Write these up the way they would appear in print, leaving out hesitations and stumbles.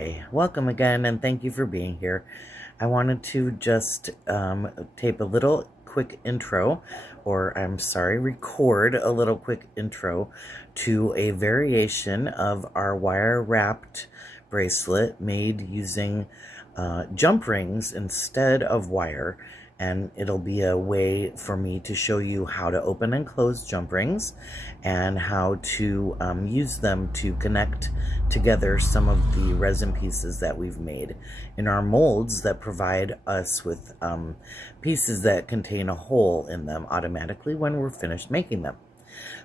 Hi, welcome again, and thank you for being here. I wanted to just tape a little quick intro, or I'm sorry, record a little quick intro to a variation of our wire wrapped bracelet made using jump rings instead of wire. And it'll be a way for me to show you how to open and close jump rings and how to use them to connect together some of the resin pieces that we've made in our molds that provide us with pieces that contain a hole in them automatically when we're finished making them.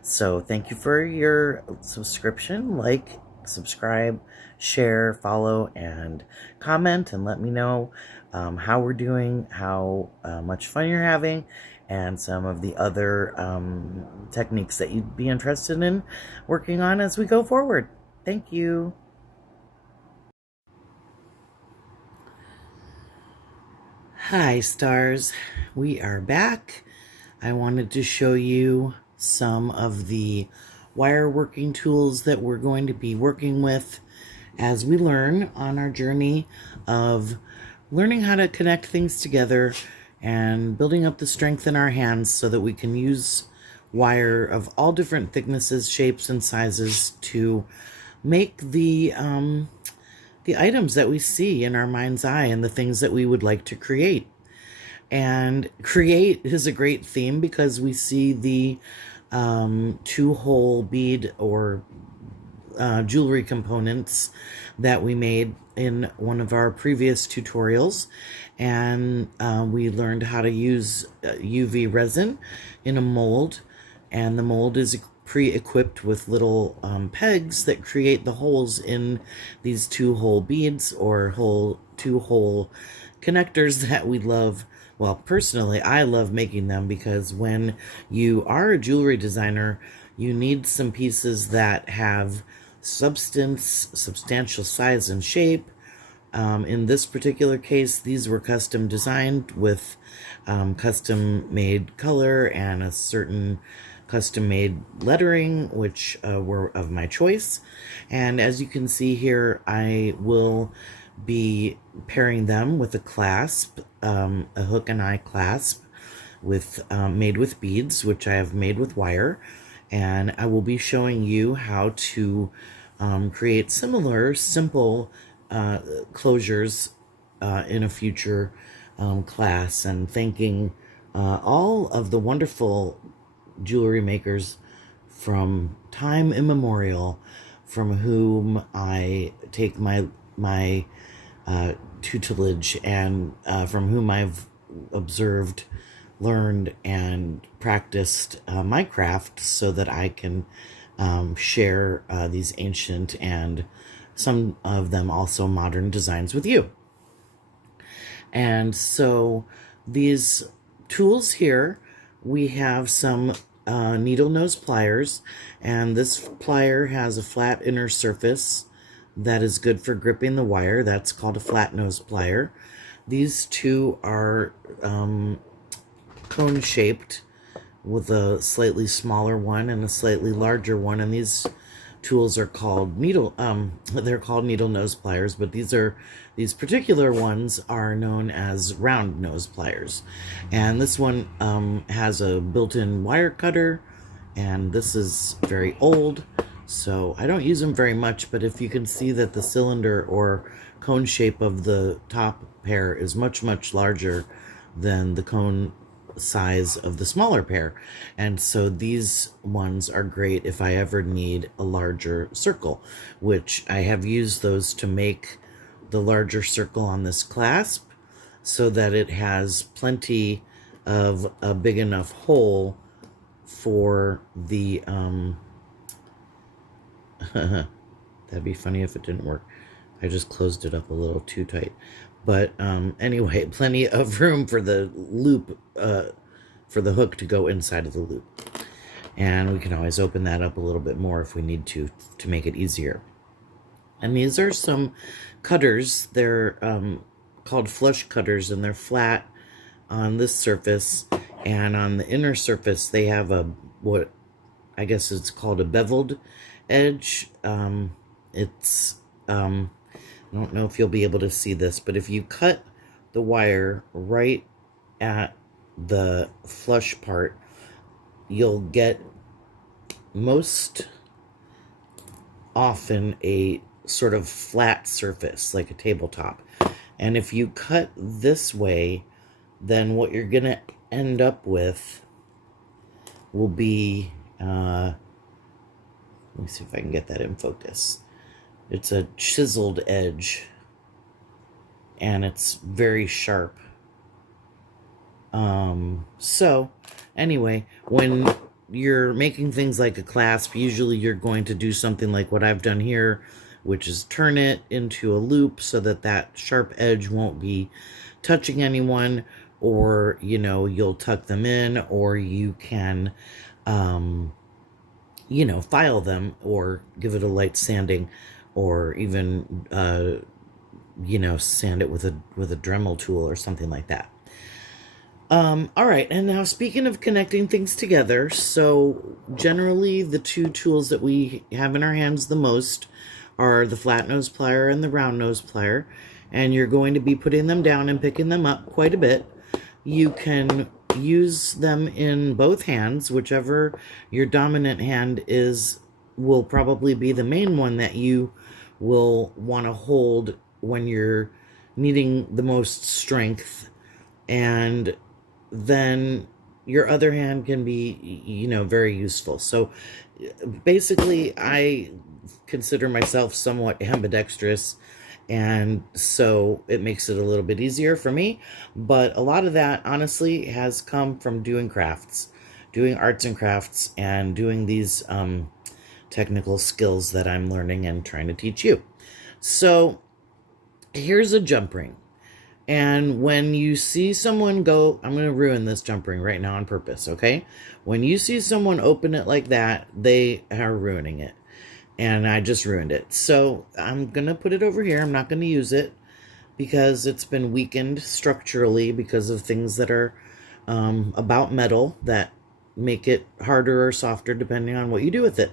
So thank you for your subscription, like, subscribe, share, follow, and comment, and let me know how we're doing, how much fun you're having, and some of the other techniques that you'd be interested in working on as we go forward. Thank you. Hi, stars. We are back. I wanted to show you some of the wire working tools that we're going to be working with as we learn on our journey of learning how to connect things together and building up the strength in our hands so that we can use wire of all different thicknesses, shapes, and sizes to make the items that we see in our mind's eye and the things that we would like to create. And create is a great theme because we see the two-hole bead or jewelry components that we made in one of our previous tutorials, and we learned how to use UV resin in a mold, and the mold is pre-equipped with little pegs that create the holes in these two-hole beads or two-hole connectors that we love. Well, personally, I love making them because when you are a jewelry designer, you need some pieces that have substance, substantial size and shape. In this particular case, these were custom designed with custom made color and a certain custom made lettering, which were of my choice. And as you can see here, I will be pairing them with a clasp, a hook and eye clasp with made with beads, which I have made with wire. And I will be showing you how to create similar simple closures in a future class, and thanking all of the wonderful jewelry makers from time immemorial from whom I take my tutelage and from whom I've observed, learned, and practiced my craft so that I can share these ancient and some of them also modern designs with you. And so these tools here, we have some needle nose pliers, and this plier has a flat inner surface that is good for gripping the wire. That's called a flat nose plier. These two are cone shaped with a slightly smaller one and a slightly larger one, and these tools are called needle nose pliers, but these particular ones are known as round nose pliers. And this one has a built-in wire cutter, and this is very old, so I don't use them very much, but if you can see that the cylinder or cone shape of the top pair is much, much larger than the cone size of the smaller pair, and so these ones are great if I ever need a larger circle, which I have used those to make the larger circle on this clasp so that it has plenty of a big enough hole for the that'd be funny if it didn't work. I just closed it up a little too tight. But anyway, plenty of room for the loop, for the hook to go inside of the loop. And we can always open that up a little bit more if we need to make it easier. And these are some cutters. They're called flush cutters, and they're flat on this surface. And on the inner surface, they have what I guess it's called a beveled edge. It's don't know if you'll be able to see this, but if you cut the wire right at the flush part, you'll get most often a sort of flat surface, like a tabletop. And if you cut this way, then what you're gonna end up with will be, let me see if I can get that in focus. It's a chiseled edge, and it's very sharp. So anyway, when you're making things like a clasp, usually you're going to do something like what I've done here, which is turn it into a loop so that that sharp edge won't be touching anyone, or, you know, you'll tuck them in, or you can, you know, file them or give it a light sanding, or even, you know, sand it with a Dremel tool or something like that. All right, and now speaking of connecting things together, so generally the two tools that we have in our hands the most are the flat nose plier and the round nose plier, and you're going to be putting them down and picking them up quite a bit. You can use them in both hands, whichever your dominant hand is will probably be the main one that you will want to hold when you're needing the most strength, and then your other hand can be, you know, very useful. So basically, I consider myself somewhat ambidextrous, and so it makes it a little bit easier for me. But a lot of that, honestly, has come from doing crafts, doing arts and crafts, and doing these technical skills that I'm learning and trying to teach you. So here's a jump ring. And when you see someone go, I'm going to ruin this jump ring right now on purpose, okay? When you see someone open it like that, they are ruining it. And I just ruined it. So I'm going to put it over here. I'm not going to use it because it's been weakened structurally because of things that are about metal that make it harder or softer depending on what you do with it.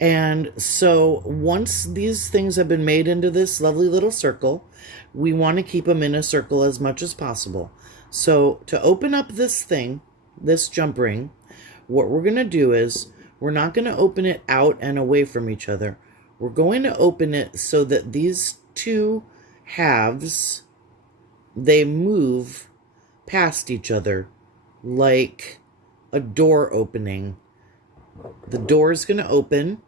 And so once these things have been made into this lovely little circle, we want to keep them in a circle as much as possible. So to open up this thing, this jump ring, what we're going to do is we're not going to open it out and away from each other. We're going to open it so that these two halves, they move past each other like a door opening. The door is going to open,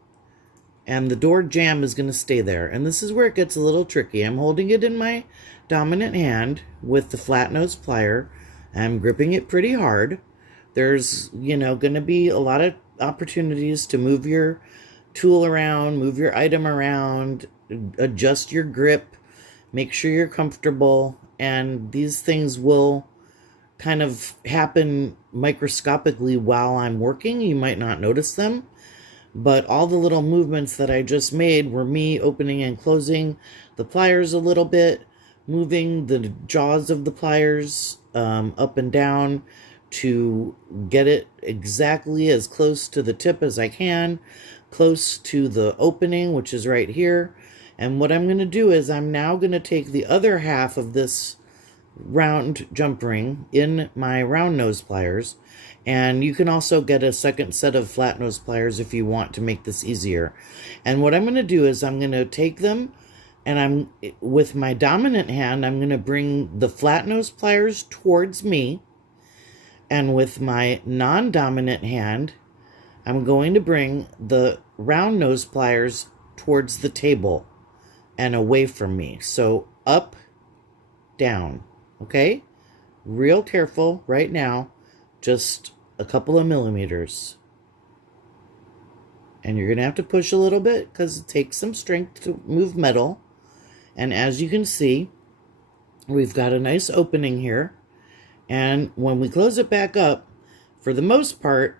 and the door jamb is going to stay there. And this is where it gets a little tricky. I'm holding it in my dominant hand with the flat nose plier. I'm gripping it pretty hard. There's, you know, going to be a lot of opportunities to move your tool around, move your item around, adjust your grip, make sure you're comfortable. And these things will kind of happen microscopically while I'm working. You might not notice them, but all the little movements that I just made were me opening and closing the pliers a little bit, moving the jaws of the pliers up and down to get it exactly as close to the tip as I can, close to the opening, which is right here. And what I'm going to do is I'm now going to take the other half of this round jump ring in my round nose pliers, and you can also get a second set of flat nose pliers if you want to make this easier. And what I'm going to do is I'm going to take them, and with my dominant hand I'm going to bring the flat nose pliers towards me, and with my non-dominant hand I'm going to bring the round nose pliers towards the table and away from me. So up, down. Okay, real careful right now, just a couple of millimeters. And you're going to have to push a little bit because it takes some strength to move metal. And as you can see, we've got a nice opening here. And when we close it back up, for the most part,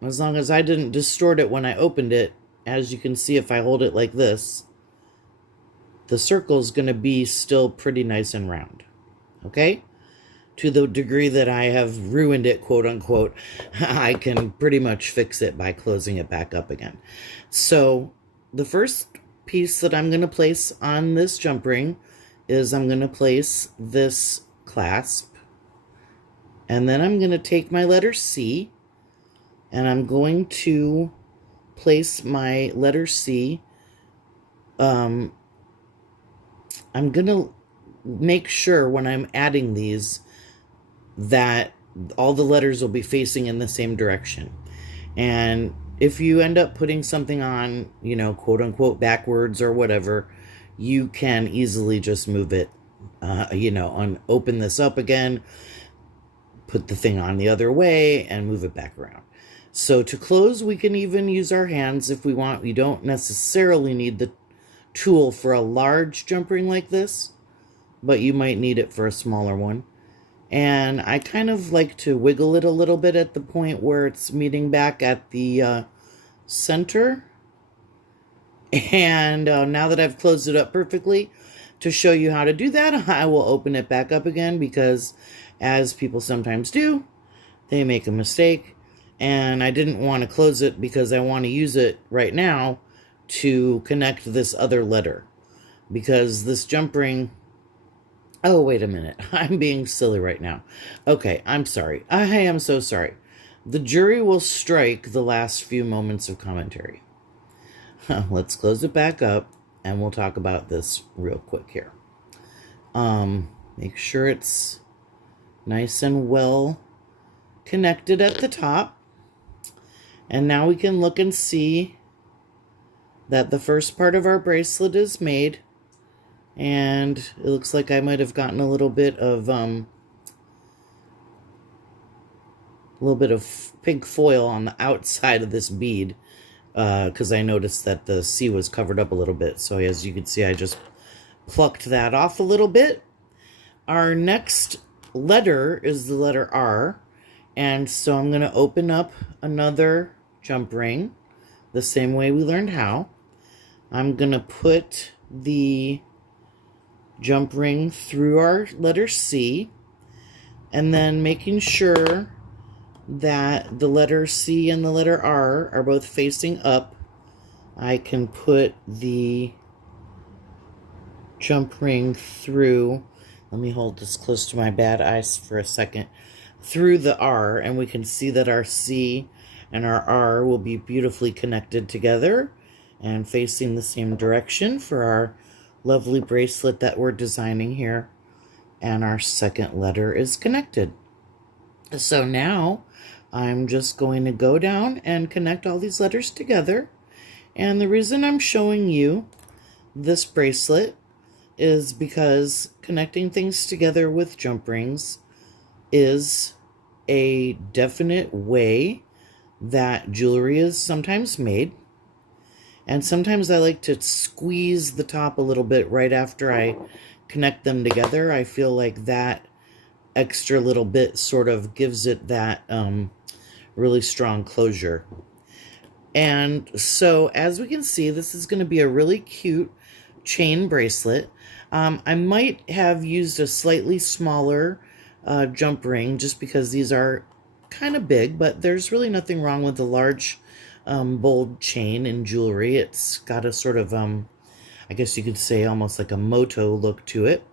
as long as I didn't distort it when I opened it, as you can see if I hold it like this, the circle's going to be still pretty nice and round. Okay? To the degree that I have ruined it, quote unquote, I can pretty much fix it by closing it back up again. So the first piece that I'm going to place on this jump ring is I'm going to place this clasp, and then I'm going to take my letter C, and I'm going to place my letter C. I'm going to make sure when I'm adding these that all the letters will be facing in the same direction. And if you end up putting something on, quote unquote backwards or whatever, you can easily just move it, open this up again, put the thing on the other way, and move it back around. So to close, we can even use our hands if we want. You don't necessarily need the tool for a large jump ring like this, but you might need it for a smaller one. And I kind of like to wiggle it a little bit at the point where it's meeting back at the center. And now that I've closed it up perfectly, to show you how to do that, I will open it back up again, because as people sometimes do, they make a mistake. And I didn't want to close it because I want to use it right now to connect this other letter, because this jump ring... Oh, wait a minute. I'm being silly right now. Okay, I'm sorry. I am so sorry. The jury will strike the last few moments of commentary. Let's close it back up, and we'll talk about this real quick here. Make sure it's nice and well connected at the top. And now we can look and see that the first part of our bracelet is made. And it looks like I might have gotten a little bit of pink foil on the outside of this bead, because I noticed that the C was covered up a little bit. So as you can see, I just plucked that off a little bit. Our next letter is the letter R, and so I'm going to open up another jump ring the same way we learned how. I'm going to put the jump ring through our letter C, and then making sure that the letter C and the letter R are both facing up, I can put the jump ring through. Let me hold this close to my bad eyes for a second. Through the R, and we can see that our C and our R will be beautifully connected together and facing the same direction for our lovely bracelet that we're designing here. And our second letter is connected. So now I'm just going to go down and connect all these letters together. And the reason I'm showing you this bracelet is because connecting things together with jump rings is a definite way that jewelry is sometimes made. And sometimes I like to squeeze the top a little bit right after I connect them together. I feel like that extra little bit sort of gives it that really strong closure. And so as we can see, this is going to be a really cute chain bracelet. I might have used a slightly smaller jump ring just because these are kind of big, but there's really nothing wrong with a large bold chain in jewelry. It's got a sort of, I guess you could say almost like a moto look to it.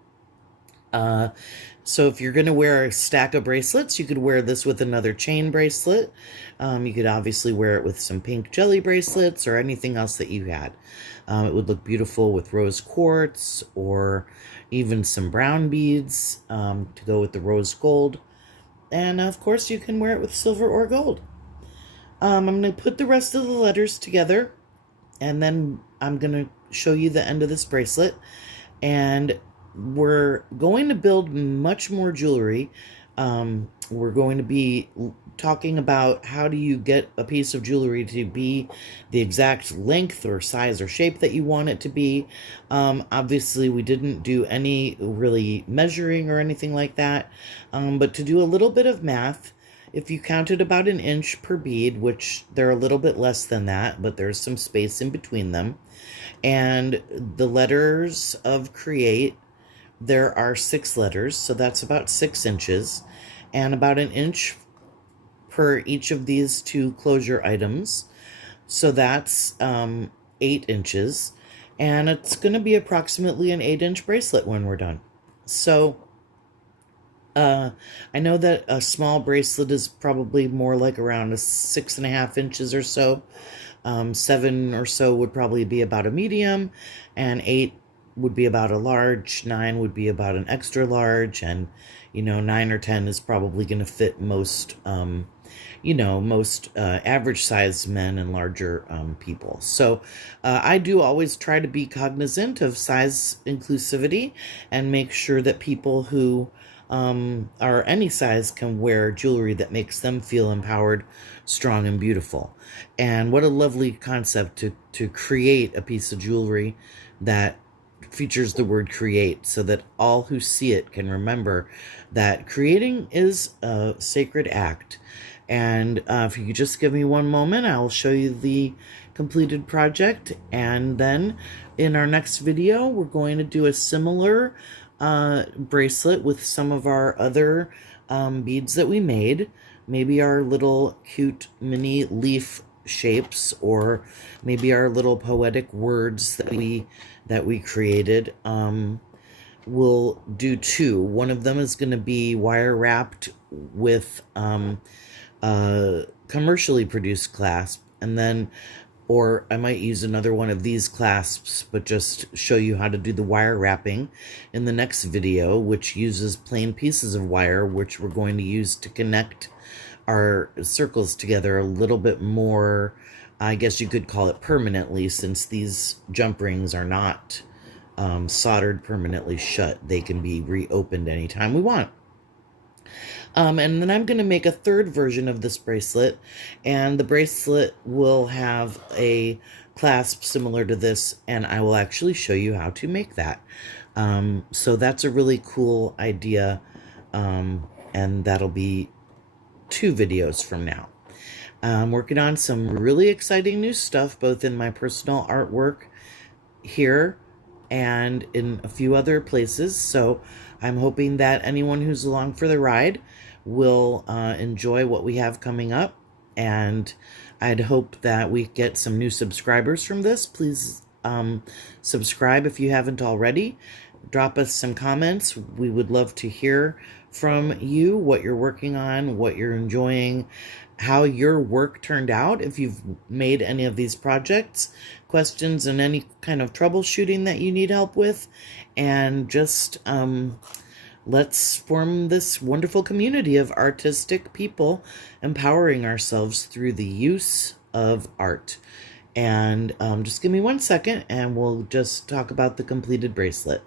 So if you're going to wear a stack of bracelets, you could wear this with another chain bracelet. You could obviously wear it with some pink jelly bracelets or anything else that you had. It would look beautiful with rose quartz or even some brown beads to go with the rose gold. And of course you can wear it with silver or gold. I'm going to put the rest of the letters together, and then I'm going to show you the end of this bracelet. And we're going to build much more jewelry. We're going to be talking about how do you get a piece of jewelry to be the exact length or size or shape that you want it to be. Obviously, we didn't do any really measuring or anything like that, but to do a little bit of math, if you counted about 1 inch per bead, which they're a little bit less than that, but there's some space in between them, and the letters of create, there are 6 letters, so that's about 6 inches, and about 1 inch per each of these 2 closure items, so that's 8 inches. and it's going to be approximately an 8-inch bracelet when we're done. So I know that a small bracelet is probably more like around 6.5 inches or so. 7 or so would probably be about a medium, and 8 would be about a large, 9 would be about an extra large, and 9 or 10 is probably going to fit most average sized men and larger people. So I do always try to be cognizant of size inclusivity and make sure that people who are any size can wear jewelry that makes them feel empowered, strong, and beautiful. And what a lovely concept to create a piece of jewelry that features the word create, so that all who see it can remember that creating is a sacred act. And if you could just give me one moment, I'll show you the completed project. And then in our next video, we're going to do a similar bracelet with some of our other beads that we made. Maybe our little cute mini leaf shapes, or maybe our little poetic words that we created. We'll do two. One of them is going to be wire wrapped with commercially produced clasp, and then, or I might use another one of these clasps, but just show you how to do the wire wrapping in the next video, which uses plain pieces of wire, which we're going to use to connect our circles together a little bit more, I guess you could call it permanently, since these jump rings are not soldered permanently shut. They can be reopened anytime we want. And then I'm going to make a third version of this bracelet, and the bracelet will have a clasp similar to this, and I will actually show you how to make that. So that's a really cool idea, and that'll be 2 videos from now. I'm working on some really exciting new stuff, both in my personal artwork here and in a few other places. So I'm hoping that anyone who's along for the ride will enjoy what we have coming up. And I'd hope that we get some new subscribers from this. Please subscribe if you haven't already. Drop us some comments. We would love to hear from you, what you're working on, what you're enjoying, how your work turned out, if you've made any of these projects, questions, and any kind of troubleshooting that you need help with. And just let's form this wonderful community of artistic people, empowering ourselves through the use of art. And just give me 1 second and we'll just talk about the completed bracelet.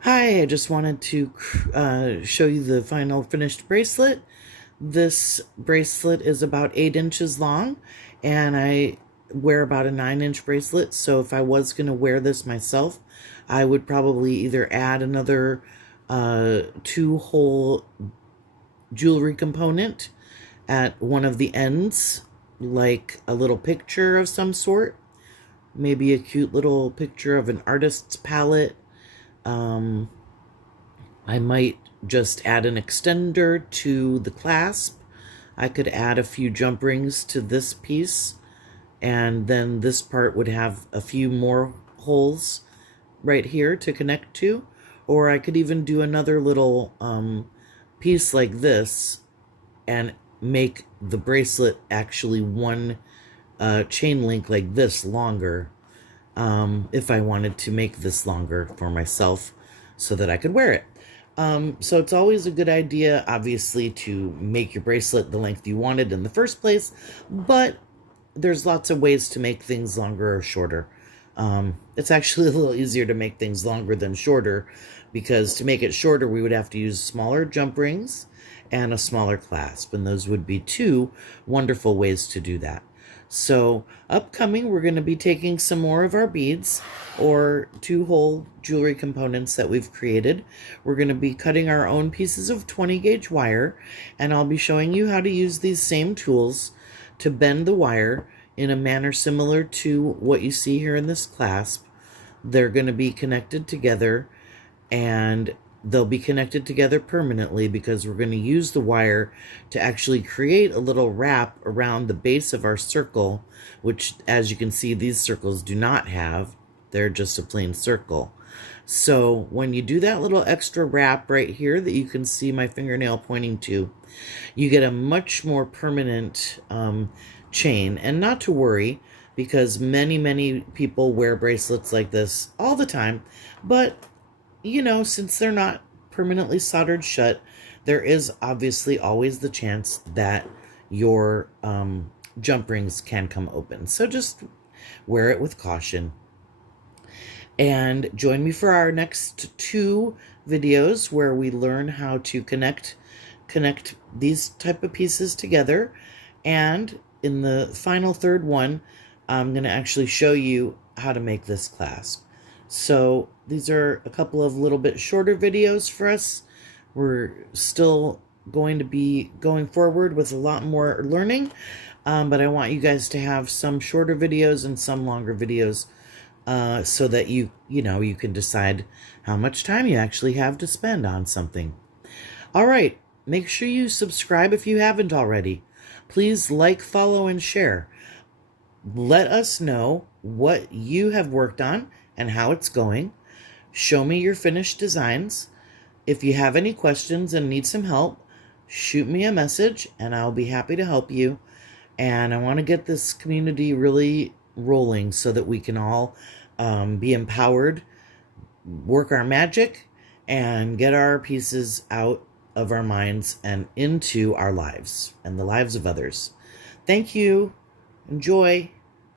Hi, I just wanted to show you the final finished bracelet. This bracelet is about 8 inches long, and I wear about a 9-inch bracelet, so if I was going to wear this myself, I would probably either add another 2-hole jewelry component at one of the ends, like a little picture of some sort, maybe a cute little picture of an artist's palette. I might just add an extender to the clasp. I could add a few jump rings to this piece, and then this part would have a few more holes right here to connect to. Or I could even do another little piece like this and make the bracelet actually one chain link like this longer, if I wanted to make this longer for myself so that I could wear it. So it's always a good idea, obviously, to make your bracelet the length you wanted in the first place, but there's lots of ways to make things longer or shorter. It's actually a little easier to make things longer than shorter, because to make it shorter, we would have to use smaller jump rings and a smaller clasp, and those would be 2 wonderful ways to do that. So upcoming, we're going to be taking some more of our beads, or 2-hole jewelry components that we've created. We're going to be cutting our own pieces of 20-gauge wire, and I'll be showing you how to use these same tools to bend the wire in a manner similar to what you see here in this clasp. They're going to be connected together, and they'll be connected together permanently because we're going to use the wire to actually create a little wrap around the base of our circle, which, as you can see, these circles do not have. They're just a plain circle. So when you do that little extra wrap right here that you can see my fingernail pointing to, you get a much more permanent chain. And not to worry, because many people wear bracelets like this all the time, but you know, since they're not permanently soldered shut, there is obviously always the chance that your jump rings can come open. So just wear it with caution. And join me for our next 2 videos where we learn how to connect these type of pieces together. And in the final 3rd one, I'm going to actually show you how to make this clasp. So these are a couple of little bit shorter videos for us. We're still going to be going forward with a lot more learning, but I want you guys to have some shorter videos and some longer videos so that you can decide how much time you actually have to spend on something. All right, make sure you subscribe if you haven't already. Please like, follow, and share. Let us know what you have worked on and how it's going. Show me your finished designs. If you have any questions and need some help, shoot me a message and I'll be happy to help you. And I want to get this community really rolling so that we can all be empowered, work our magic, and get our pieces out of our minds and into our lives and the lives of others. Thank you. Enjoy.